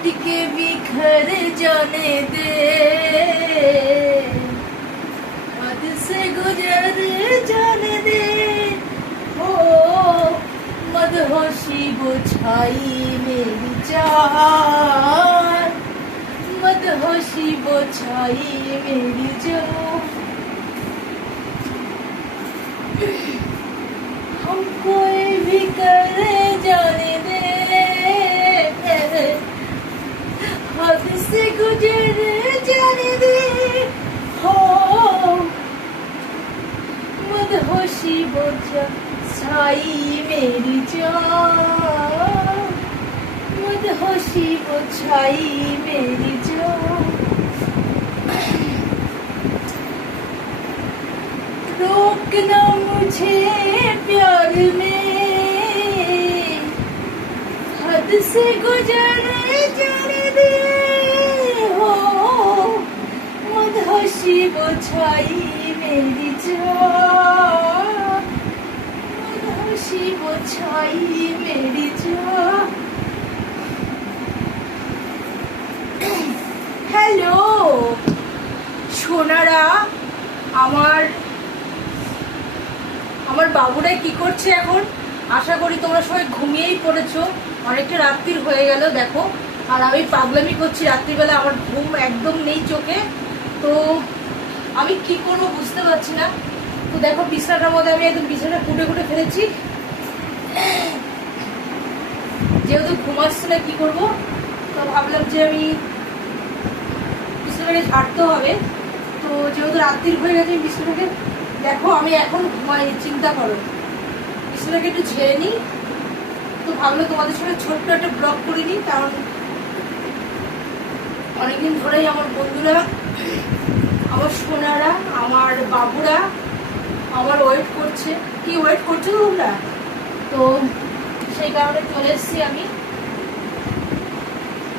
टूट के बिखर जाने दे, हद से गुजर जाने दे। हो मदहोशी बुझाई मेरी जान, मदहोशी बुझाई मेरी जान। हम कोई भी करे जाने दे, हद से गुजर जाने दे। हो मदहोशी बुझाई मेरी जान, मदहोशी बुझाई मेरी जान। रोकना मुझे प्यार में, हद से गुजर जाने दे। हो मदहोशी बुझाई मेरी जान, मदहोशी बुझाई मेरी जान। হ্যালো সোনারা, আমার বাবুরা কি করছে এখন? আশা করি তোমরা সবাই ঘুমিয়েই পড়েছো, অনেকটা রাত্রির হয়ে গেল দেখো। আর আমি পাগলামি করছি রাত্রিবেলা, আমার ঘুম একদম নেই চোখে। তো আমি কি করবো বুঝতে পারছি না। তো দেখো বিছানাটার মধ্যে আমি একদম বিছানা কুটে কুটে ফেলেছি, যেহেতু ঘুমাচ্ছে না কি করবো। তো ভাবলাম যে আমি বিছানাটাকে ঝাড়তে হবে। তো যেহেতু রাত্রির হয়ে গেছে বিছানাটাকে, দেখো আমি এখন ঘুমাইনি, চিন্তা করো। বিছানাটাকে একটু ঝেড়ে নিই। তো ভাবলো তোমাদের সঙ্গে ছোট্ট একটা ব্লগ করে নিই, কারণ অনেকদিন ধরেই আমার বন্ধুরা, আমার সোনারা, আমার বাবুরা আমার ওয়েট করছে। কি ওয়েট করছো তোমরা? তো সেই কারণে চলে এসছি আমি।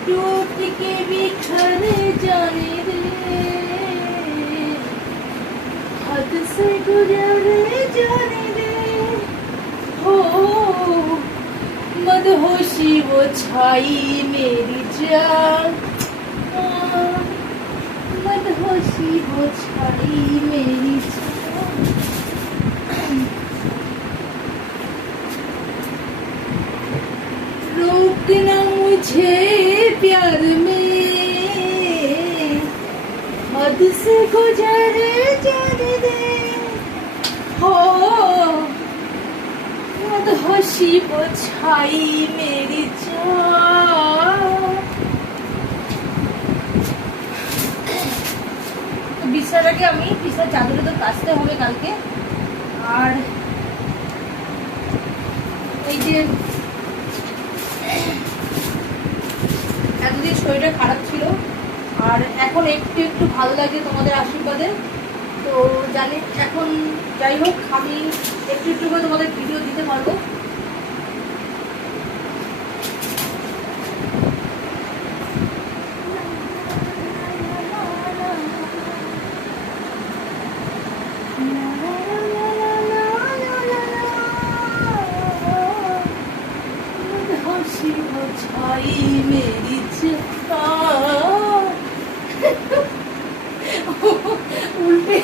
टूट के बिखर जाने दे, हद से गुजर जाने दे। हो मदहोशी बुझाई मेरी जान, मदहोशी बुझाई मेरी जान। रोकना मुझे प्यार में, हद से गुजर जाने दे। हो मदहोशी बुझाई मेरी जान। বিছানাটাকে আমি বিছানার চাদরে তো কাচতে হবে কালকে। আর এই যে এতদিন শরীরটা খারাপ ছিল, আর এখন একটু একটু ভালো লাগে তোমাদের আশীর্বাদে। তো জানি এখন যাই হোক আমি একটু একটু করে তোমাদের ভিডিও দিতে পারবো। मेरी उल्टे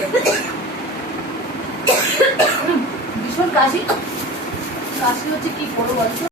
ভীষণ কাশি হচ্ছে, কি করবো বলছো?